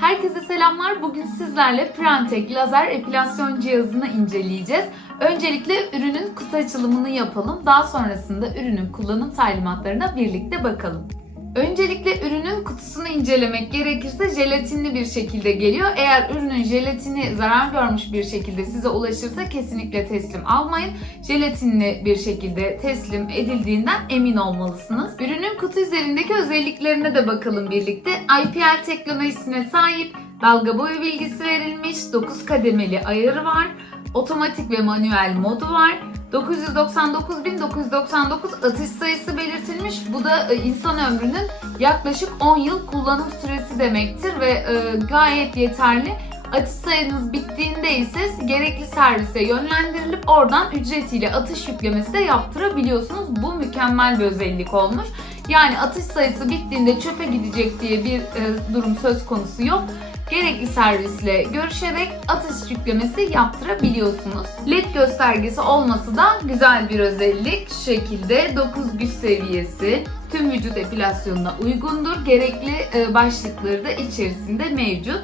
Herkese selamlar. Bugün sizlerle Prantek lazer epilasyon cihazını inceleyeceğiz. Öncelikle ürünün kutu açılımını yapalım. Daha sonrasında ürünün kullanım talimatlarına birlikte bakalım. Öncelikle ürünün kutusunu incelemek gerekirse jelatinli bir şekilde geliyor. Eğer ürünün jelatini zarar görmüş bir şekilde size ulaşırsa kesinlikle teslim almayın. Jelatinli bir şekilde teslim edildiğinden emin olmalısınız. Ürünün kutu üzerindeki özelliklerine de bakalım birlikte. IPL teknolojisine sahip, dalga boyu bilgisi verilmiş, 9 kademeli ayarı var, otomatik ve manuel modu var. 999.999 atış sayısı belirtilmiş. Bu da e, insan ömrünün yaklaşık 10 yıl kullanım süresi demektir ve e, gayet yeterli. Atış sayınız bittiğinde ise gerekli servise yönlendirilip oradan ücretiyle atış yüklemesi de yaptırabiliyorsunuz. Bu mükemmel bir özellik olmuş. Yani atış sayısı bittiğinde çöpe gidecek diye bir e, durum söz konusu yok gerekli servisle görüşerek atış yüklemesi yaptırabiliyorsunuz. LED göstergesi olması da güzel bir özellik. Şu şekilde 9 güç seviyesi tüm vücut epilasyonuna uygundur. Gerekli e, başlıkları da içerisinde mevcut.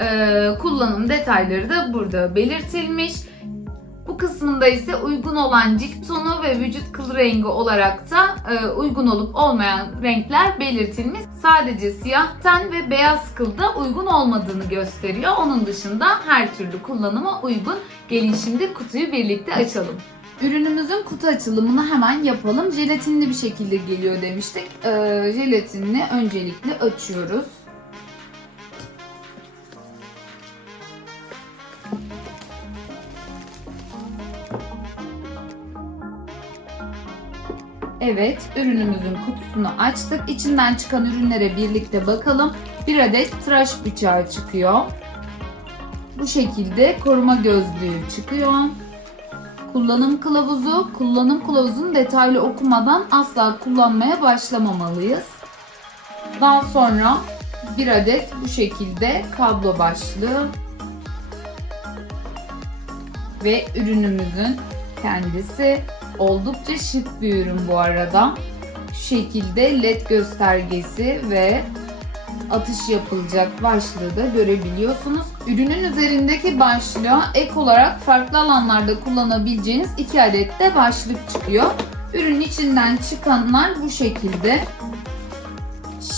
E, Kullanım detayları da burada belirtilmiş. Bu kısmında ise uygun olan cilt tonu ve vücut kıl rengi olarak da e, uygun olup olmayan renkler belirtilmiş. Sadece siyah ten ve beyaz kılda uygun olmadığını gösteriyor. Onun dışında her türlü kullanıma uygun. Gelin şimdi kutuyu birlikte açalım. Ürünümüzün kutu açılımını hemen yapalım. Jelatinli bir şekilde geliyor demiştik. E, jelatinini öncelikle açıyoruz. Evet, ürünümüzün kutusunu açtık. İçinden çıkan ürünlere birlikte bakalım. Bir adet tıraş bıçağı çıkıyor. Bu şekilde koruma gözlüğü çıkıyor. Kullanım kılavuzu. Kullanım kılavuzunu detaylı okumadan asla kullanmaya başlamamalıyız. Daha sonra bir adet bu şekilde kablo başlığı ve ürünümüzün kendisi Oldukça şık bir ürün bu arada. Şu şekilde led göstergesi ve atış yapılacak başlığı da görebiliyorsunuz. Ürünün üzerindeki başlığa ek olarak farklı alanlarda kullanabileceğiniz iki adet de başlık çıkıyor. Ürün içinden çıkanlar bu şekilde.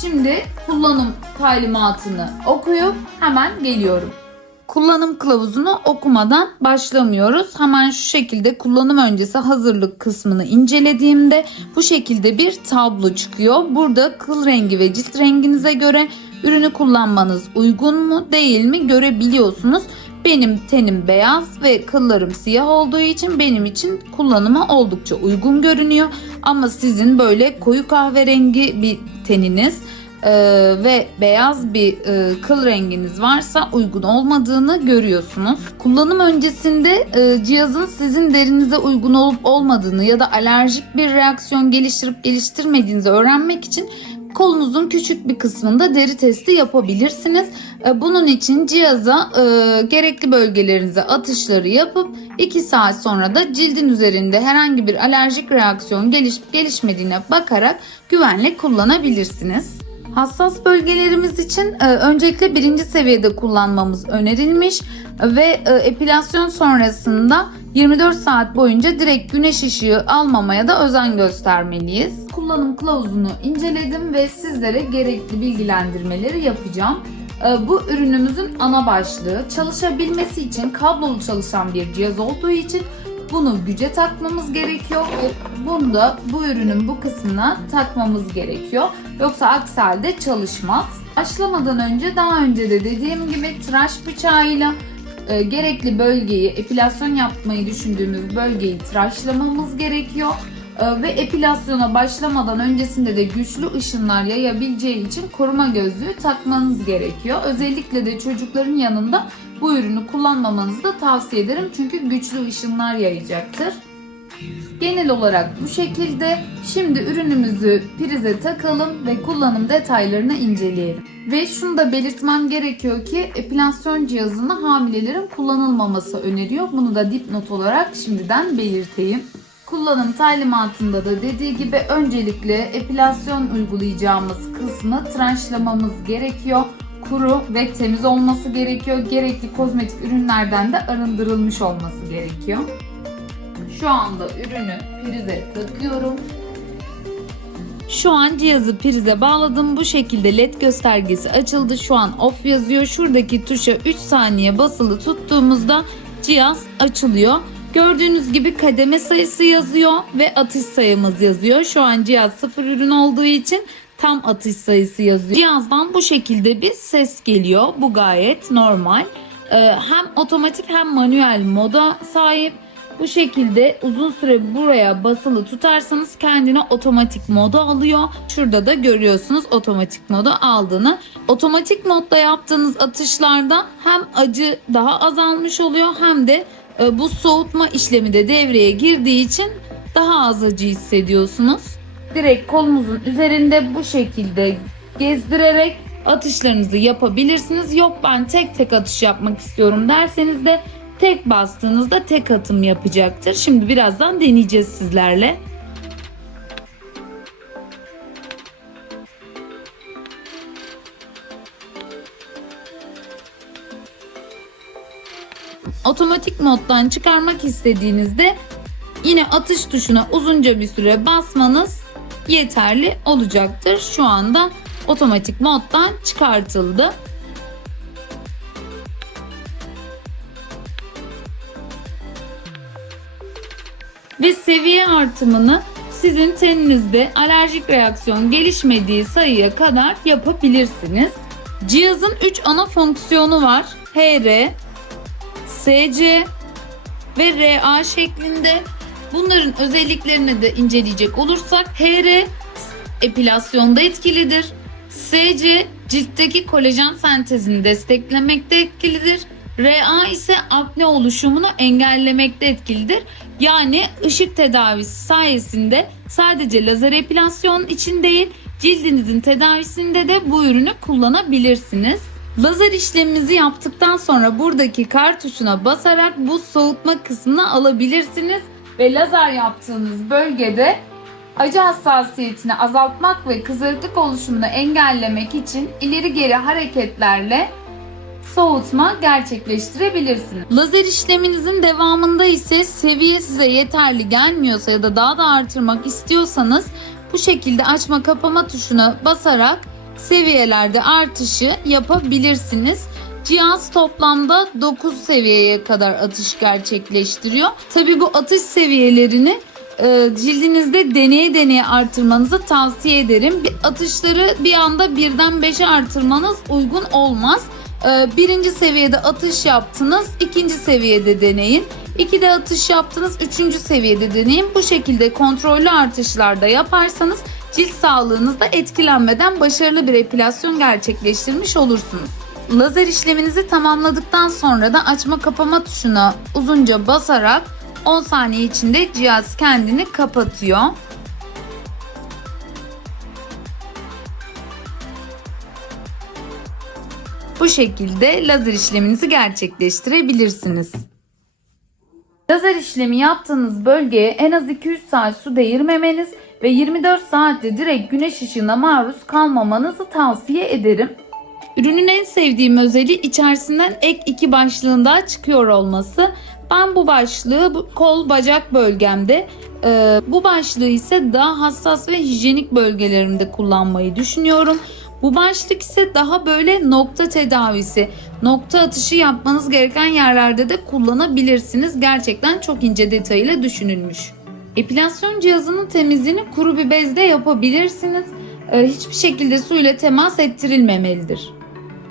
Şimdi kullanım talimatını okuyup hemen geliyorum. Kullanım kılavuzunu okumadan başlamıyoruz. Hemen şu şekilde kullanım öncesi hazırlık kısmını incelediğimde bu şekilde bir tablo çıkıyor. Burada kıl rengi ve cilt renginize göre ürünü kullanmanız uygun mu değil mi görebiliyorsunuz. Benim tenim beyaz ve kıllarım siyah olduğu için benim için kullanıma oldukça uygun görünüyor. Ama sizin böyle koyu kahverengi bir teniniz e, ve beyaz bir e, kıl renginiz varsa uygun olmadığını görüyorsunuz. Kullanım öncesinde e, cihazın sizin derinize uygun olup olmadığını ya da alerjik bir reaksiyon geliştirip geliştirmediğinizi öğrenmek için kolunuzun küçük bir kısmında deri testi yapabilirsiniz. E, bunun için cihaza e, gerekli bölgelerinize atışları yapıp 2 saat sonra da cildin üzerinde herhangi bir alerjik reaksiyon gelişip gelişmediğine bakarak güvenle kullanabilirsiniz. Hassas bölgelerimiz için e, öncelikle birinci seviyede kullanmamız önerilmiş ve e, epilasyon sonrasında 24 saat boyunca direkt güneş ışığı almamaya da özen göstermeliyiz. Kullanım kılavuzunu inceledim ve sizlere gerekli bilgilendirmeleri yapacağım. E, bu ürünümüzün ana başlığı çalışabilmesi için kablolu çalışan bir cihaz olduğu için bunu güce takmamız gerekiyor ve bunu da bu ürünün bu kısmına takmamız gerekiyor. Yoksa aksi halde çalışmaz. Başlamadan önce daha önce de dediğim gibi tıraş bıçağıyla e, gerekli bölgeyi, epilasyon yapmayı düşündüğümüz bölgeyi tıraşlamamız gerekiyor. E, ve epilasyona başlamadan öncesinde de güçlü ışınlar yayabileceği için koruma gözlüğü takmanız gerekiyor. Özellikle de çocukların yanında bu ürünü kullanmamanızı da tavsiye ederim çünkü güçlü ışınlar yayacaktır. Genel olarak bu şekilde. Şimdi ürünümüzü prize takalım ve kullanım detaylarını inceleyelim. Ve şunu da belirtmem gerekiyor ki epilasyon cihazını hamilelerin kullanılmaması öneriyor. Bunu da dipnot olarak şimdiden belirteyim. Kullanım talimatında da dediği gibi öncelikle epilasyon uygulayacağımız kısmı tıraşlamamız gerekiyor. kuru ve temiz olması gerekiyor. Gerekli kozmetik ürünlerden de arındırılmış olması gerekiyor. Şu anda ürünü prize takıyorum. Şu an cihazı prize bağladım. Bu şekilde led göstergesi açıldı. Şu an off yazıyor. Şuradaki tuşa 3 saniye basılı tuttuğumuzda cihaz açılıyor. Gördüğünüz gibi kademe sayısı yazıyor ve atış sayımız yazıyor. Şu an cihaz sıfır ürün olduğu için tam atış sayısı yazıyor. Cihazdan bu şekilde bir ses geliyor. Bu gayet normal. Ee, hem otomatik hem manuel moda sahip. Bu şekilde uzun süre buraya basılı tutarsanız kendine otomatik moda alıyor. Şurada da görüyorsunuz otomatik moda aldığını. Otomatik modda yaptığınız atışlarda hem acı daha azalmış oluyor hem de e, bu soğutma işlemi de devreye girdiği için daha az acı hissediyorsunuz. Direkt kolunuzun üzerinde bu şekilde gezdirerek atışlarınızı yapabilirsiniz. Yok ben tek tek atış yapmak istiyorum derseniz de tek bastığınızda tek atım yapacaktır. Şimdi birazdan deneyeceğiz sizlerle. Otomatik moddan çıkarmak istediğinizde yine atış tuşuna uzunca bir süre basmanız yeterli olacaktır. Şu anda otomatik moddan çıkartıldı. ve seviye artımını sizin teninizde alerjik reaksiyon gelişmediği sayıya kadar yapabilirsiniz. Cihazın 3 ana fonksiyonu var. HR, SC ve RA şeklinde. Bunların özelliklerini de inceleyecek olursak HR epilasyonda etkilidir. SC ciltteki kolajen sentezini desteklemekte etkilidir. RA ise akne oluşumunu engellemekte etkilidir. Yani ışık tedavisi sayesinde sadece lazer epilasyon için değil cildinizin tedavisinde de bu ürünü kullanabilirsiniz. Lazer işlemimizi yaptıktan sonra buradaki kar tuşuna basarak bu soğutma kısmını alabilirsiniz ve lazer yaptığınız bölgede acı hassasiyetini azaltmak ve kızarıklık oluşumunu engellemek için ileri geri hareketlerle soğutma gerçekleştirebilirsiniz. Lazer işleminizin devamında ise seviye size yeterli gelmiyorsa ya da daha da artırmak istiyorsanız bu şekilde açma kapama tuşuna basarak seviyelerde artışı yapabilirsiniz. Cihaz toplamda 9 seviyeye kadar atış gerçekleştiriyor. Tabi bu atış seviyelerini e, cildinizde deneye deneye artırmanızı tavsiye ederim. Atışları bir anda birden 5'e artırmanız uygun olmaz. E, birinci seviyede atış yaptınız, ikinci seviyede deneyin. İkide atış yaptınız, üçüncü seviyede deneyin. Bu şekilde kontrollü artışlarda yaparsanız cilt sağlığınızda etkilenmeden başarılı bir epilasyon gerçekleştirmiş olursunuz. Lazer işleminizi tamamladıktan sonra da açma kapama tuşuna uzunca basarak 10 saniye içinde cihaz kendini kapatıyor. Bu şekilde lazer işleminizi gerçekleştirebilirsiniz. Lazer işlemi yaptığınız bölgeye en az 200 saat su değirmemeniz ve 24 saatte direkt güneş ışığına maruz kalmamanızı tavsiye ederim. Ürünün en sevdiğim özelliği içerisinden ek iki başlığın daha çıkıyor olması. Ben bu başlığı kol bacak bölgemde, e, bu başlığı ise daha hassas ve hijyenik bölgelerimde kullanmayı düşünüyorum. Bu başlık ise daha böyle nokta tedavisi, nokta atışı yapmanız gereken yerlerde de kullanabilirsiniz. Gerçekten çok ince detayıyla düşünülmüş. Epilasyon cihazının temizliğini kuru bir bezde yapabilirsiniz. Ee, hiçbir şekilde su ile temas ettirilmemelidir.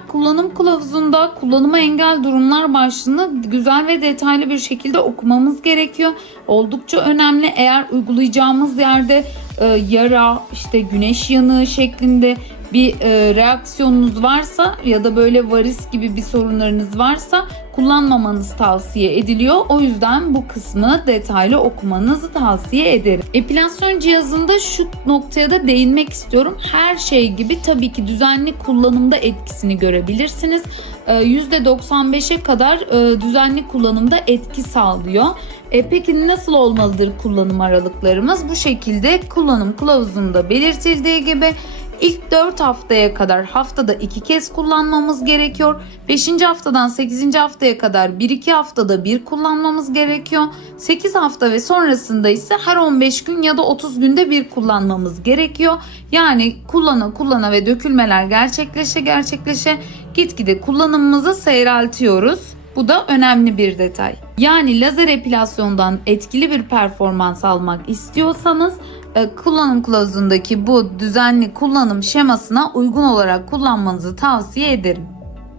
Kullanım kılavuzunda kullanıma engel durumlar başlığını güzel ve detaylı bir şekilde okumamız gerekiyor. Oldukça önemli eğer uygulayacağımız yerde e, yara, işte güneş yanığı şeklinde bir e, reaksiyonunuz varsa ya da böyle varis gibi bir sorunlarınız varsa kullanmamanız tavsiye ediliyor. O yüzden bu kısmı detaylı okumanızı tavsiye ederim. Epilasyon cihazında şu noktaya da değinmek istiyorum. Her şey gibi tabii ki düzenli kullanımda etkisini görebilirsiniz. E, %95'e kadar e, düzenli kullanımda etki sağlıyor. E peki nasıl olmalıdır kullanım aralıklarımız? Bu şekilde kullanım kılavuzunda belirtildiği gibi İlk 4 haftaya kadar haftada 2 kez kullanmamız gerekiyor. 5. haftadan 8. haftaya kadar 1-2 haftada bir kullanmamız gerekiyor. 8 hafta ve sonrasında ise her 15 gün ya da 30 günde bir kullanmamız gerekiyor. Yani kullana kullana ve dökülmeler gerçekleşe gerçekleşe gitgide kullanımımızı seyreltiyoruz. Bu da önemli bir detay. Yani lazer epilasyondan etkili bir performans almak istiyorsanız e, kullanım kılavuzundaki bu düzenli kullanım şemasına uygun olarak kullanmanızı tavsiye ederim.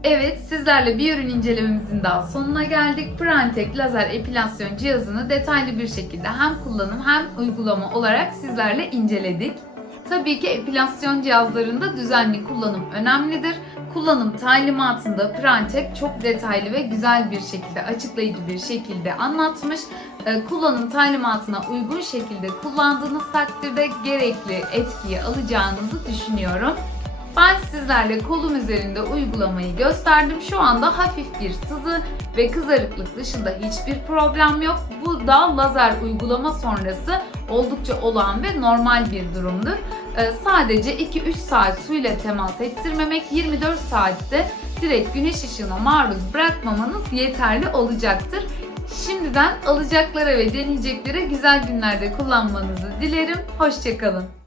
Evet sizlerle bir ürün incelememizin daha sonuna geldik. Prantek lazer epilasyon cihazını detaylı bir şekilde hem kullanım hem uygulama olarak sizlerle inceledik. Tabii ki epilasyon cihazlarında düzenli kullanım önemlidir. Kullanım talimatında Prantek çok detaylı ve güzel bir şekilde, açıklayıcı bir şekilde anlatmış. Ee, Kullanım talimatına uygun şekilde kullandığınız takdirde gerekli etkiyi alacağınızı düşünüyorum. Ben sizlerle kolum üzerinde uygulamayı gösterdim. Şu anda hafif bir sızı ve kızarıklık dışında hiçbir problem yok. Bu da lazer uygulama sonrası oldukça olağan ve normal bir durumdur. Ee, sadece 2-3 saat suyla temas ettirmemek 24 saatte direkt güneş ışığına maruz bırakmamanız yeterli olacaktır. Şimdiden alacaklara ve deneyeceklere güzel günlerde kullanmanızı dilerim. Hoşçakalın.